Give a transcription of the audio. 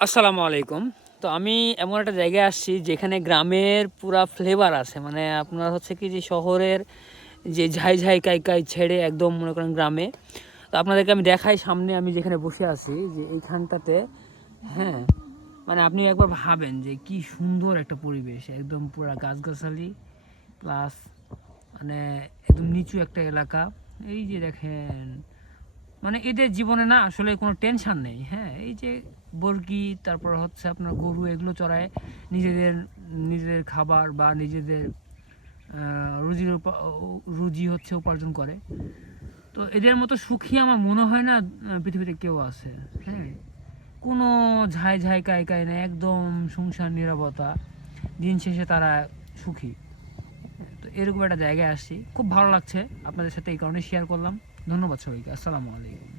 আসসালামু আলাইকুম। তো আমি এমন একটা জায়গায় আসছি যেখানে গ্রামের পুরা ফ্লেভার আছে। মানে আপনার হচ্ছে কি যে শহরের যে ঝাই, ঝাই কাই ছেড়ে একদম মনে করেন গ্রামে। তো আপনাদেরকে আমি দেখাই সামনে আমি যেখানে বসে আছি যে এইখানটাতে, হ্যাঁ? মানে আপনি একবার ভাবেন যে কি সুন্দর একটা পরিবেশ। একদম পুরা গাছগাছালি প্লাস মানে একদম নিচু একটা এলাকা। এই যে দেখেন মানে এদের জীবনে না আসলে কোনো টেনশন নেই। হ্যাঁ, এই যে বর্গি, তারপর হচ্ছে আপনার গরু, এগুলো চড়ায় নিজেদের নিজেদের খাবার বা নিজেদের রুজি হচ্ছে উপার্জন করে। তো এদের মতো সুখী আমার মনে হয় না পৃথিবীতে কেউ আছে। হ্যাঁ, কোনো ঝাই ঝাই কাই নেই, একদম শুনশান নীরবতা। দিন শেষে তারা সুখী। তো এরকম একটা জায়গায় আসছি, খুব ভালো লাগছে। আপনাদের সাথে এই কারণে শেয়ার করলাম। ধন্যবাদ সবাইকে। আসসালামু আলাইকুম।